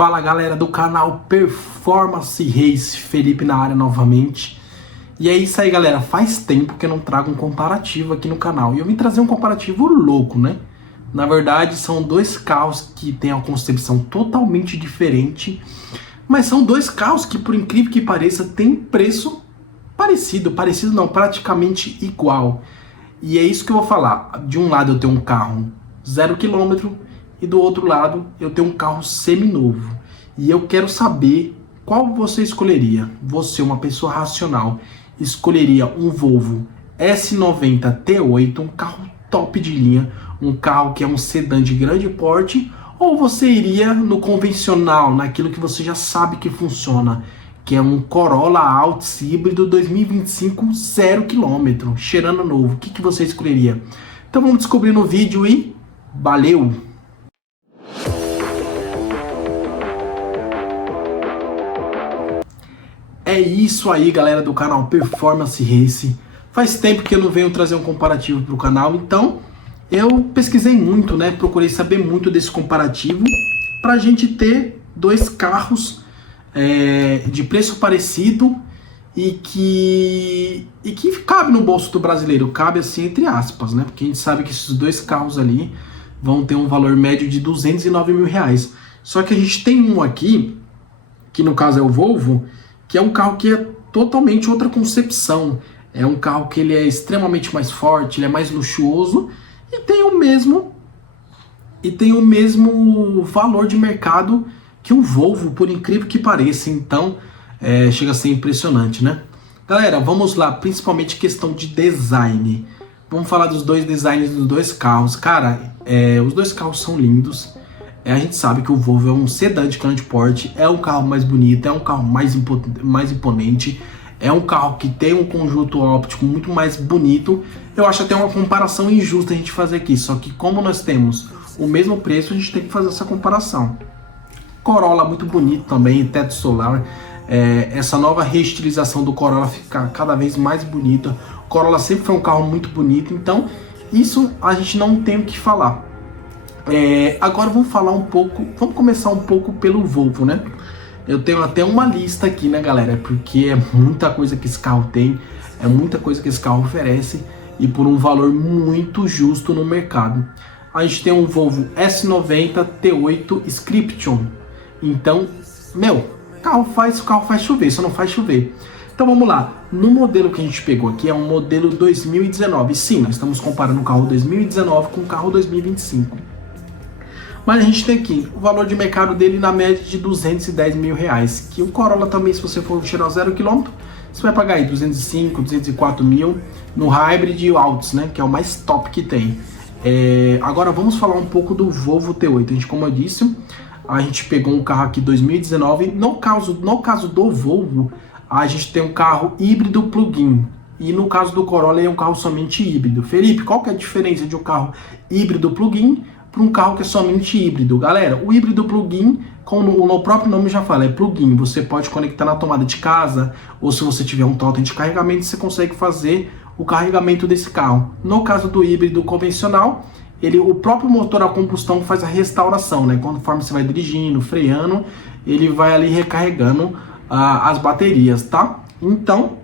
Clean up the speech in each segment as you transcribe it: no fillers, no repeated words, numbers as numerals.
Fala galera do canal Performance Race, Felipe na área novamente. E é isso aí galera, faz tempo que eu não trago um comparativo aqui no canal. E eu vim trazer um comparativo louco, né? Na verdade são dois carros que têm uma concepção totalmente diferente. Mas são dois carros que, por incrível que pareça, têm preço parecido não, praticamente igual. E é isso que eu vou falar. De um lado eu tenho um carro 0 km e do outro lado eu tenho um carro seminovo. E eu quero saber qual você escolheria. Você, uma pessoa racional, escolheria um Volvo S90 T8, um carro top de linha, um carro que é um sedã de grande porte, ou você iria no convencional, naquilo que você já sabe que funciona, que é um Corolla Altis híbrido 2025 0 km, cheirando novo. O que você escolheria? Então vamos descobrir no vídeo e valeu! É isso aí galera do canal Performance Race. Faz tempo que eu não venho trazer um comparativo para o canal, então eu pesquisei muito, né? Procurei saber muito desse comparativo para a gente ter dois carros de preço parecido e que cabe no bolso do brasileiro, cabe assim entre aspas, né? Porque a gente sabe que esses dois carros ali vão ter um valor médio de 209 mil reais. Só que a gente tem um aqui, que no caso é o Volvo, que é um carro que é totalmente outra concepção. É um carro que ele é extremamente mais forte, ele é mais luxuoso e tem o mesmo valor de mercado que um Volvo, por incrível que pareça. Então, chega a ser impressionante, né? Galera, vamos lá, principalmente questão de design. Vamos falar dos dois designs dos dois carros. Cara, os dois carros são lindos. A gente sabe que o Volvo é um sedã de grande porte, é um carro mais bonito, é um carro mais imponente, é um carro que tem um conjunto óptico muito mais bonito. Eu acho até uma comparação injusta a gente fazer aqui, só que como nós temos o mesmo preço, a gente tem que fazer essa comparação. Corolla muito bonito também, teto solar, essa nova reestilização do Corolla fica cada vez mais bonita. O Corolla sempre foi um carro muito bonito, então isso a gente não tem o que falar. Agora vamos começar um pouco pelo Volvo, né? Eu tenho até uma lista aqui, né, galera? Porque é muita coisa que esse carro tem, é muita coisa que esse carro oferece e por um valor muito justo no mercado. A gente tem um Volvo S90 T8 Inscription. Então, o carro faz chover, só não faz chover. Então vamos lá, no modelo que a gente pegou aqui é um modelo 2019. Sim, nós estamos comparando o carro 2019 com o carro 2025. Mas a gente tem aqui o valor de mercado dele na média de 210 mil reais. Que o Corolla também, se você for tirar 0 km, você vai pagar aí 205, 204 mil no Hybrid e o Altis, né? Que é o mais top que tem. Agora vamos falar um pouco do Volvo T8. A gente, como eu disse, a gente pegou um carro aqui 2019. No caso do Volvo, a gente tem um carro híbrido plug-in. E no caso do Corolla, é um carro somente híbrido. Felipe, qual que é a diferença de um carro híbrido plug-in para um carro que é somente híbrido? Galera, o híbrido plug-in, como o próprio nome já fala, é plug-in. Você pode conectar na tomada de casa, ou se você tiver um totem de carregamento, você consegue fazer o carregamento desse carro. No caso do híbrido convencional, o próprio motor a combustão faz a restauração, né? Conforme você vai dirigindo, freando, ele vai ali recarregando as baterias, tá? Então,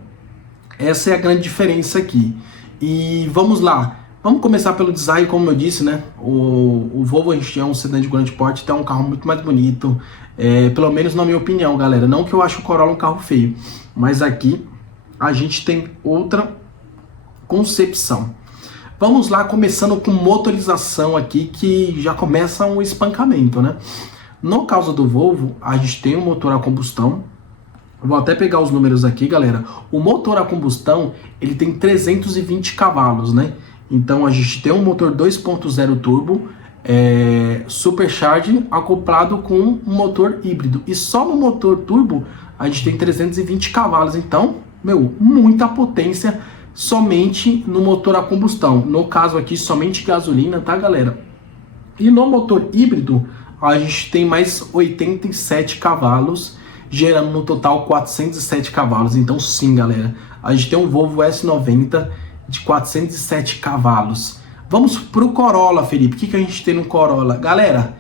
essa é a grande diferença aqui. E vamos lá. Vamos começar pelo design, como eu disse, né? O Volvo a gente é um sedã de grande porte, então é um carro muito mais bonito. Pelo menos na minha opinião, galera. Não que eu acho o Corolla um carro feio, mas aqui a gente tem outra concepção. Vamos lá, começando com motorização aqui, que já começa um espancamento, né? No caso do Volvo, a gente tem um motor a combustão. Vou até pegar os números aqui, galera. O motor a combustão, ele tem 320 cavalos, né? Então a gente tem um motor 2.0 turbo supercharged acoplado com um motor híbrido. E só no motor turbo a gente tem 320 cavalos. Então, muita potência somente no motor a combustão. No caso aqui, somente gasolina, tá, galera? E no motor híbrido, a gente tem mais 87 cavalos, gerando no total 407 cavalos. Então sim, galera, a gente tem um Volvo S90 de 407 cavalos. Vamos pro Corolla, Felipe. O que a gente tem no Corolla? Galera,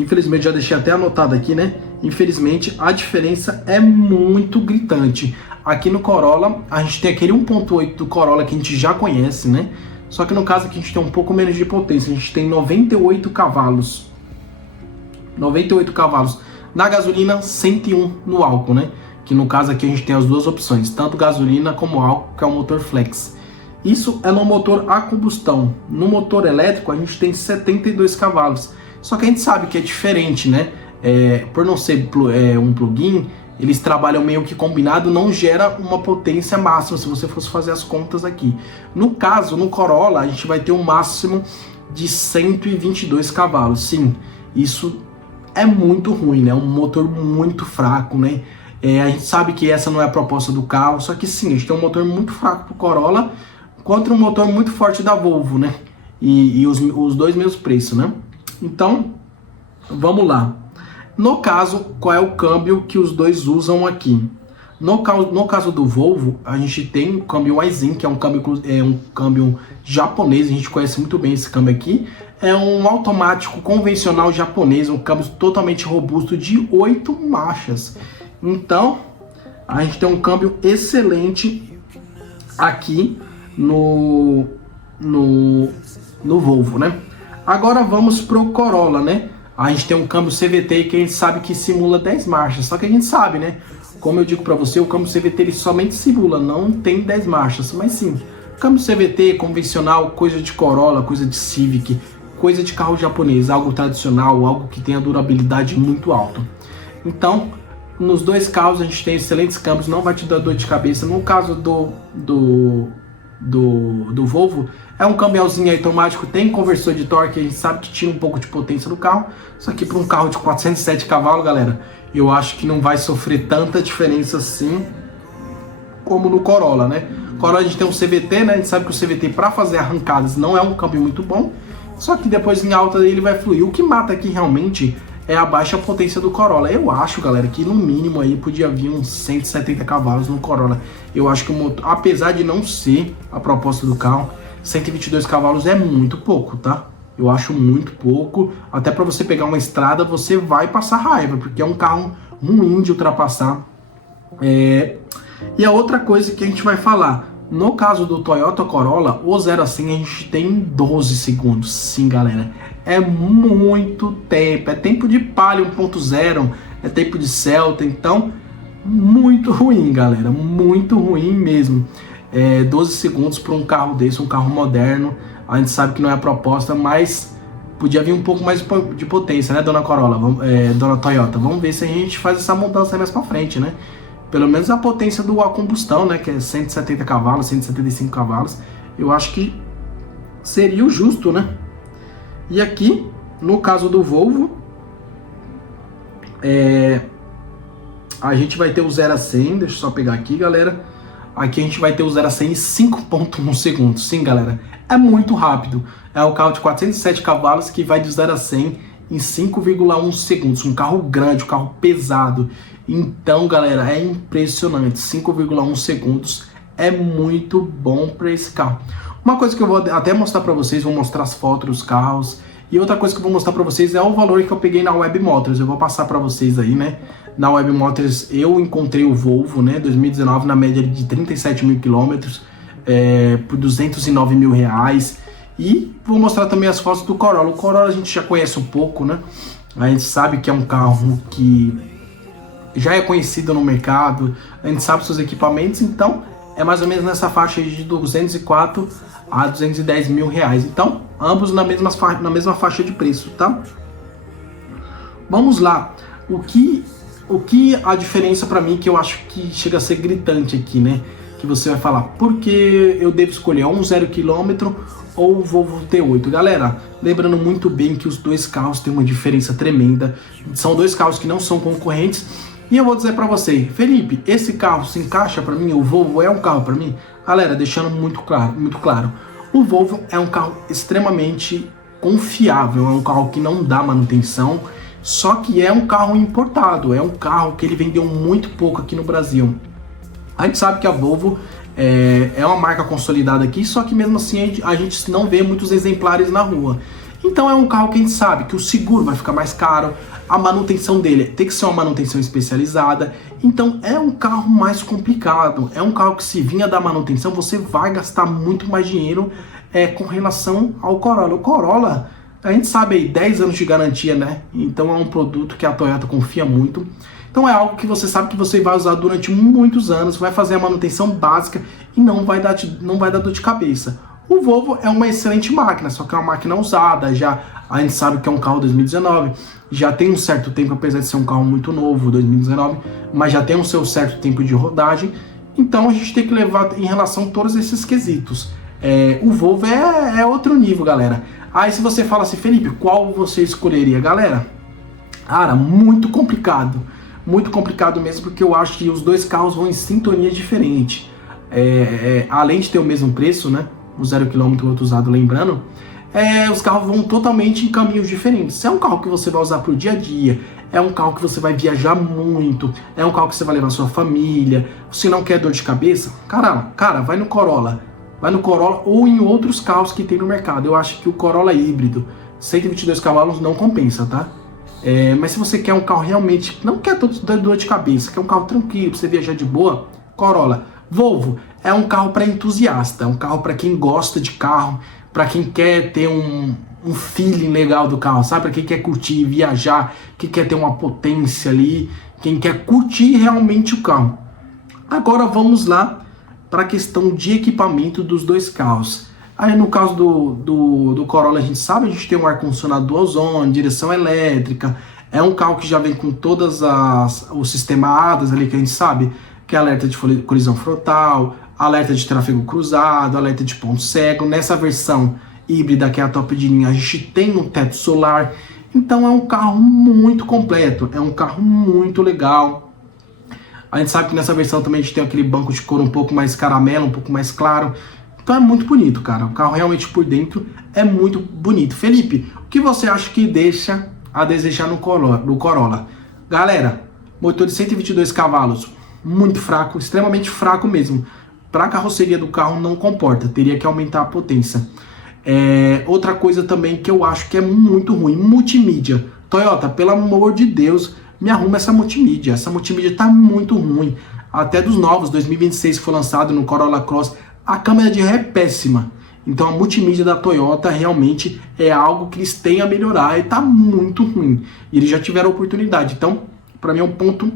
Infelizmente, já deixei até anotado aqui, né? Infelizmente, a diferença é muito gritante. Aqui no Corolla, a gente tem aquele 1.8 do Corolla que a gente já conhece, né? Só que no caso aqui a gente tem um pouco menos de potência. A gente tem 98 cavalos. 98 cavalos na gasolina, 101 no álcool, né? Que no caso aqui a gente tem as duas opções, tanto gasolina como álcool, que é o motor flex. Isso é no motor a combustão. No motor elétrico a gente tem 72 cavalos. Só que a gente sabe que é diferente, né? Por não ser um plug-in, eles trabalham meio que combinado, não gera uma potência máxima se você fosse fazer as contas aqui. No caso, no Corolla, a gente vai ter um máximo de 122 cavalos. Sim, isso é muito ruim, né? Um motor muito fraco, né? A gente sabe que essa não é a proposta do carro, só que sim, a gente tem um motor muito fraco pro Corolla contra um motor muito forte da Volvo, né? E os dois mesmos preços, né? Então, vamos lá. No caso, qual é o câmbio que os dois usam aqui? No caso do Volvo, a gente tem o câmbio Aisin, que é um câmbio japonês, a gente conhece muito bem esse câmbio aqui. É um automático convencional japonês, um câmbio totalmente robusto de 8 marchas. Então, a gente tem um câmbio excelente aqui no Volvo, né? Agora vamos pro Corolla, né? A gente tem um câmbio CVT que a gente sabe que simula 10 marchas, só que a gente sabe, né? Como eu digo para você, o câmbio CVT ele somente simula, não tem 10 marchas, mas sim, câmbio CVT convencional, coisa de Corolla, coisa de Civic, coisa de carro japonês, algo tradicional, algo que tenha durabilidade muito alta. Então, nos dois carros a gente tem excelentes câmbios, não vai te dar dor de cabeça. No caso do Volvo, é um câmbiozinho automático, tem conversor de torque, a gente sabe que tira um pouco de potência do carro. Só que para um carro de 407 cavalos, galera, eu acho que não vai sofrer tanta diferença assim como no Corolla, né? Corolla a gente tem um CVT, né? A gente sabe que o CVT para fazer arrancadas não é um câmbio muito bom, só que depois em alta ele vai fluir. O que mata aqui realmente é a baixa potência do Corolla. Eu acho, galera, que no mínimo aí podia vir uns 170 cavalos no Corolla. Eu acho que o motor, apesar de não ser a proposta do carro, 122 cavalos é muito pouco, tá? Eu acho muito pouco. Até para você pegar uma estrada, você vai passar raiva, porque é um carro ruim de ultrapassar. E a outra coisa que a gente vai falar, no caso do Toyota Corolla, o 0 a 100 a gente tem 12 segundos. Sim, galera, é muito tempo. É tempo de Palio 1.0, é tempo de Celta, então muito ruim, galera, muito ruim mesmo. 12 segundos para um carro desse, um carro moderno. A gente sabe que não é a proposta, mas podia vir um pouco mais de potência, né, dona Corolla, dona Toyota? Vamos ver se a gente faz essa mudança mais para frente, né? Pelo menos a potência a combustão, né, que é 170 cavalos, 175 cavalos, eu acho que seria o justo, né? E aqui, no caso do Volvo, a gente vai ter o 0 a 100, deixa eu só pegar aqui, galera. Aqui a gente vai ter o 0 a 100 em 5.1 segundos. Sim, galera, é muito rápido. É um carro de 407 cavalos que vai de 0 a 100 em 5,1 segundos. Um carro grande, um carro pesado. Então, galera, é impressionante. 5,1 segundos é muito bom para esse carro. Uma coisa que eu vou até mostrar para vocês, vou mostrar as fotos dos carros. E outra coisa que eu vou mostrar para vocês é o valor que eu peguei na Web Motors. Eu vou passar para vocês aí, né? Na Web Motors eu encontrei o Volvo, né? 2019 na média de 37 mil quilômetros, por 209 mil reais. E vou mostrar também as fotos do Corolla. O Corolla a gente já conhece um pouco, né? A gente sabe que é um carro que já é conhecido no mercado, a gente sabe seus equipamentos, então é mais ou menos nessa faixa de 204 a 210 mil reais. Então, ambos na mesma faixa de preço, tá? Vamos lá. O que a diferença para mim, que eu acho que chega a ser gritante aqui, né? Que você vai falar, por que eu devo escolher um 0 km ou o Volvo T8? Galera, lembrando muito bem que os dois carros têm uma diferença tremenda. São dois carros que não são concorrentes. E eu vou dizer para você, Felipe, esse carro se encaixa para mim? O Volvo é um carro para mim? Galera, deixando muito claro, o Volvo é um carro extremamente confiável, é um carro que não dá manutenção, só que é um carro importado, é um carro que ele vendeu muito pouco aqui no Brasil. A gente sabe que a Volvo é uma marca consolidada aqui, só que mesmo assim a gente não vê muitos exemplares na rua. Então é um carro que a gente sabe que o seguro vai ficar mais caro, a manutenção dele tem que ser uma manutenção especializada, então é um carro mais complicado, é um carro que se vinha da manutenção você vai gastar muito mais dinheiro com relação ao Corolla. O Corolla, a gente sabe aí, 10 anos de garantia, né? Então é um produto que a Toyota confia muito. Então é algo que você sabe que você vai usar durante muitos anos, vai fazer a manutenção básica e não vai dar dor de cabeça. O Volvo é uma excelente máquina, só que é uma máquina usada, já a gente sabe que é um carro 2019, já tem um certo tempo, apesar de ser um carro muito novo, 2019, mas já tem um seu certo tempo de rodagem, então a gente tem que levar em relação a todos esses quesitos. O Volvo é outro nível, galera. Aí se você fala assim, Felipe, qual você escolheria, galera? Cara, muito complicado mesmo, porque eu acho que os dois carros vão em sintonia diferente. Além de ter o mesmo preço, né? O 0 km outro usado, lembrando, os carros vão totalmente em caminhos diferentes. Se é um carro que você vai usar para o dia a dia, é um carro que você vai viajar muito, é um carro que você vai levar sua família, você não quer dor de cabeça, cara, vai no Corolla ou em outros carros que tem no mercado. Eu acho que o Corolla híbrido, 122 cavalos, não compensa, tá? Mas se você quer um carro realmente, não quer dor de cabeça, quer um carro tranquilo, pra você viajar de boa, Corolla. Volvo é um carro para entusiasta, é um carro para quem gosta de carro, para quem quer ter um feeling legal do carro, sabe? Para quem quer curtir, viajar, quem quer ter uma potência ali, quem quer curtir realmente o carro. Agora vamos lá para a questão de equipamento dos dois carros. Aí no caso do Corolla, a gente sabe, a gente tem um ar-condicionado dual zone, direção elétrica, é um carro que já vem com todas o sistema ADAS ali que a gente sabe, que é alerta de colisão frontal, alerta de tráfego cruzado, alerta de ponto cego. Nessa versão híbrida, que é a top de linha, a gente tem um teto solar. Então é um carro muito completo, é um carro muito legal. A gente sabe que nessa versão também a gente tem aquele banco de couro um pouco mais caramelo, um pouco mais claro. Então é muito bonito, cara. O carro realmente por dentro é muito bonito. Felipe, o que você acha que deixa a desejar no Corolla? Galera, motor de 122 cavalos, muito fraco, extremamente fraco mesmo. Para a carroceria do carro não comporta, teria que aumentar a potência. Outra coisa também que eu acho que é muito ruim, multimídia. Toyota, pelo amor de Deus, me arruma essa multimídia. Essa multimídia tá muito ruim. Até dos novos, 2026 que foi lançado no Corolla Cross, a câmera de ré é péssima. Então a multimídia da Toyota realmente é algo que eles têm a melhorar e tá muito ruim. E eles já tiveram a oportunidade. Então, para mim é um ponto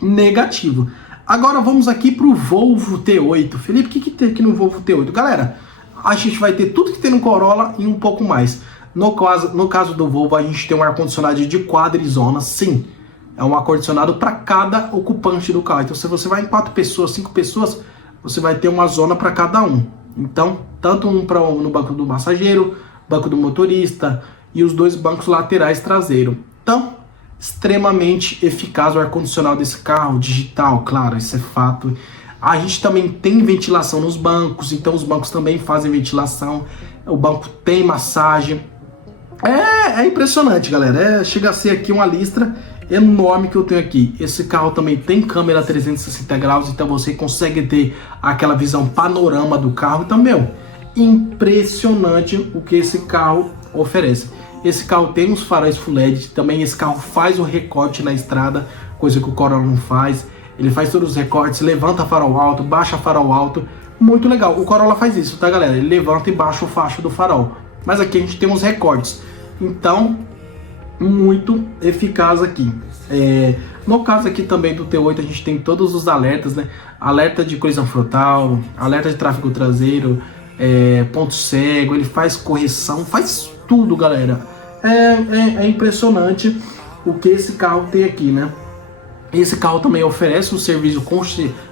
negativo. Agora vamos aqui para o Volvo T8. Felipe, o que tem aqui no Volvo T8? Galera, a gente vai ter tudo que tem no Corolla e um pouco mais. No caso do Volvo, a gente tem um ar-condicionado de quadrizona, sim. É um ar-condicionado para cada ocupante do carro. Então se você vai em 4 pessoas, 5 pessoas, você vai ter uma zona para cada um. Então, tanto no banco do passageiro, banco do motorista e os 2 bancos laterais traseiros. Então, extremamente eficaz o ar-condicionado desse carro, digital, claro, isso é fato. A gente também tem ventilação nos bancos, então os bancos também fazem ventilação, o banco tem massagem. É impressionante, galera, chega a ser aqui uma lista enorme que eu tenho aqui. Esse carro também tem câmera 360 graus, então você consegue ter aquela visão panorama do carro. Então, impressionante o que esse carro oferece. Esse carro tem uns faróis Full LED, também esse carro faz o recorte na estrada, coisa que o Corolla não faz. Ele faz todos os recortes, levanta farol alto, baixa farol alto, muito legal. O Corolla faz isso, tá, galera? Ele levanta e baixa o facho do farol. Mas aqui a gente tem uns recortes, então muito eficaz aqui. No caso aqui também do T8 a gente tem todos os alertas, né? Alerta de colisão frontal, alerta de tráfego traseiro, ponto cego, ele faz correção, faz tudo, galera. É impressionante o que esse carro tem aqui, né? Esse carro também oferece um serviço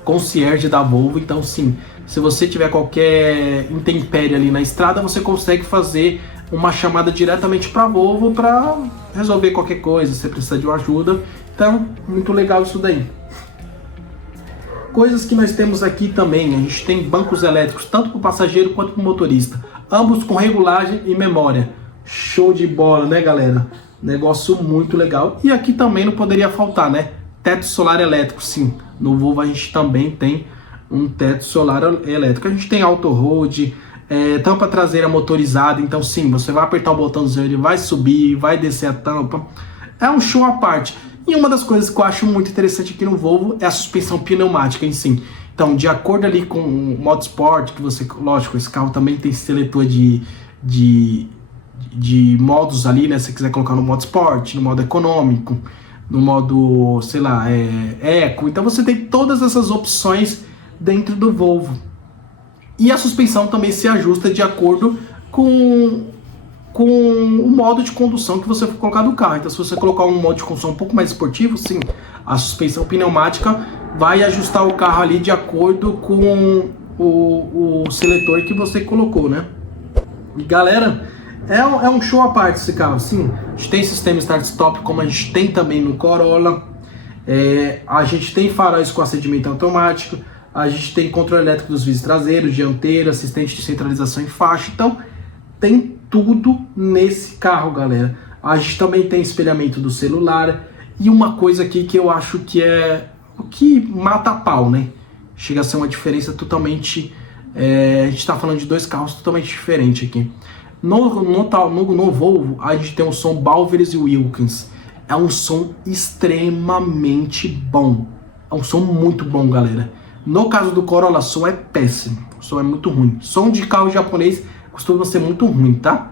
concierge da Volvo, então sim, se você tiver qualquer intempérie ali na estrada, você consegue fazer uma chamada diretamente para a Volvo para resolver qualquer coisa, se você precisar de uma ajuda. Então, muito legal isso daí. Coisas que nós temos aqui também, a gente tem bancos elétricos, tanto para o passageiro quanto para o motorista, ambos com regulagem e memória. Show de bola, né, galera? Negócio muito legal. E aqui também não poderia faltar, né? Teto solar elétrico, sim. No Volvo a gente também tem um teto solar elétrico. A gente tem auto-hold, tampa traseira motorizada, então sim, você vai apertar o botãozinho, ele vai subir, vai descer a tampa, é um show à parte. E uma das coisas que eu acho muito interessante aqui no Volvo é a suspensão pneumática em si. Então, de acordo ali com o modo Sport, que você, lógico, esse carro também tem seletor de modos ali, né? Se você quiser colocar no modo Sport, no modo econômico, no modo, sei lá, Eco. Então você tem todas essas opções dentro do Volvo. E a suspensão também se ajusta de acordo com o modo de condução que você for colocar no carro. Então, se você colocar um modo de condução um pouco mais esportivo, sim, a suspensão pneumática vai ajustar o carro ali de acordo com o seletor que você colocou, né? E galera, é um show à parte esse carro, sim. A gente tem sistema start-stop, como a gente tem também no Corolla. A gente tem faróis com acendimento automático. A gente tem controle elétrico dos vidros traseiros, dianteiro, assistente de centralização em faixa. Então, tem tudo nesse carro, galera. A gente também tem espelhamento do celular. E uma coisa aqui que eu acho que é o que mata a pau, né? Chega a ser uma diferença totalmente... a gente tá falando de dois carros totalmente diferentes aqui. No Volvo, a gente tem o som Balveres e Wilkins. É um som extremamente bom. É um som muito bom, galera. No caso do Corolla, o som é péssimo. O som é muito ruim. Som de carro japonês costuma ser muito ruim, tá?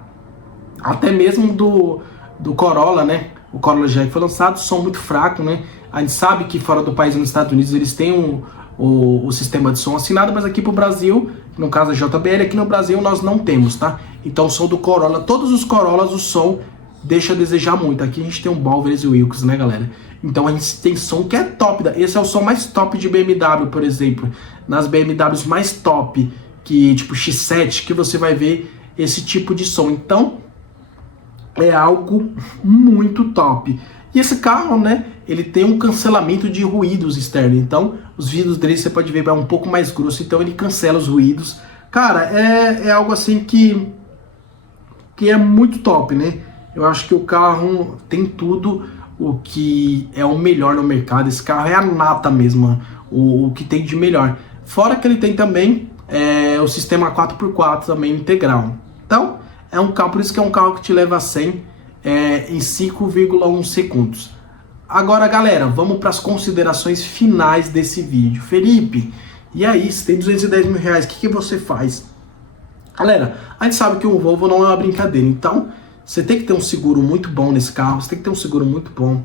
Até mesmo do Corolla, né? O Corolla já foi lançado, som muito fraco, né? A gente sabe que fora do país, nos Estados Unidos, eles têm o sistema de som assinado, mas aqui pro Brasil, no caso da JBL, aqui no Brasil nós não temos, tá? Então o som do Corolla, todos os Corollas, o som deixa a desejar muito. Aqui a gente tem um Balveres e Wilkins, né, galera? Então a gente tem som que é top. Esse é o som mais top de BMW, por exemplo. Nas BMWs mais top, que tipo X7, que você vai ver esse tipo de som. Então é algo muito top. E esse carro, né, ele tem um cancelamento de ruídos externos. Então os vidros dele você pode ver é um pouco mais grosso, então ele cancela os ruídos. Cara, é algo assim que é muito top, né? Eu acho que o carro tem tudo o que é o melhor no mercado. Esse carro é a nata mesmo, o que tem de melhor. Fora que ele tem também o sistema 4x4 também integral. Então, é um carro, por isso que é um carro que te leva a 100 em 5,1 segundos. Agora, galera, vamos para as considerações finais desse vídeo. Felipe, e aí, se tem 210 mil reais, o que você faz? Galera, a gente sabe que o Volvo não é uma brincadeira, então você tem que ter um seguro muito bom nesse carro, você tem que ter um seguro muito bom,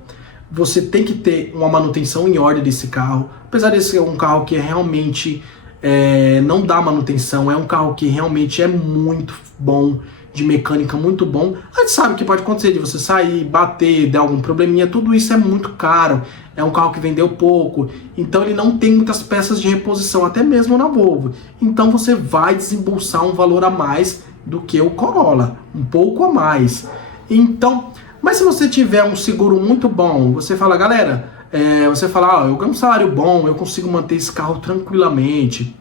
você tem que ter uma manutenção em ordem desse carro, apesar de ser um carro que realmente não dá manutenção, é um carro que realmente é muito bom, de mecânica muito bom. A gente sabe que pode acontecer de você sair, bater, dar algum probleminha, tudo isso é muito caro, é um carro que vendeu pouco, então ele não tem muitas peças de reposição, até mesmo na Volvo, então você vai desembolsar um valor a mais do que o Corolla, um pouco a mais. Então, mas se você tiver um seguro muito bom, você fala, galera, você fala, eu ganho um salário bom, eu consigo manter esse carro tranquilamente,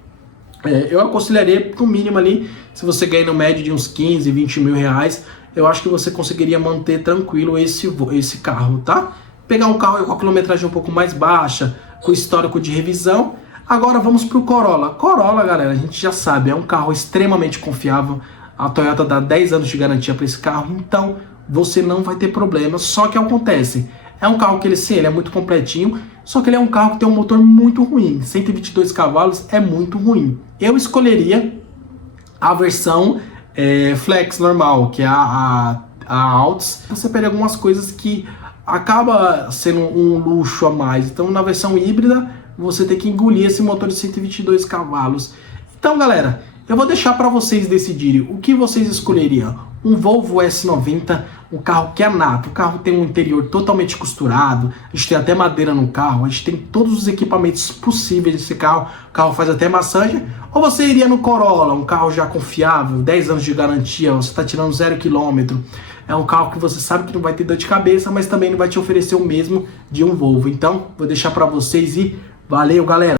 eu aconselharia no mínimo ali, se você ganha no médio de uns 15, 20 mil reais, eu acho que você conseguiria manter tranquilo esse carro, tá? Pegar um carro com a quilometragem um pouco mais baixa, com histórico de revisão. Agora vamos pro Corolla. Corolla, galera, a gente já sabe, é um carro extremamente confiável. A Toyota dá 10 anos de garantia para esse carro, então você não vai ter problema. Só que acontece, é um carro que ele é muito completinho, só que ele é um carro que tem um motor muito ruim. 122 cavalos é muito ruim. Eu escolheria a versão Flex normal, que é a Altis. Você perde algumas coisas que acaba sendo um luxo a mais. Então na versão híbrida você tem que engolir esse motor de 122 cavalos. Então, galera, eu vou deixar para vocês decidirem o que vocês escolheriam. Um Volvo S90, um carro que é nato, o carro tem um interior totalmente costurado, a gente tem até madeira no carro, a gente tem todos os equipamentos possíveis desse carro, o carro faz até massagem. Ou você iria no Corolla, um carro já confiável, 10 anos de garantia, você está tirando 0 km. É um carro que você sabe que não vai ter dor de cabeça, mas também não vai te oferecer o mesmo de um Volvo. Então, vou deixar para vocês e valeu, galera!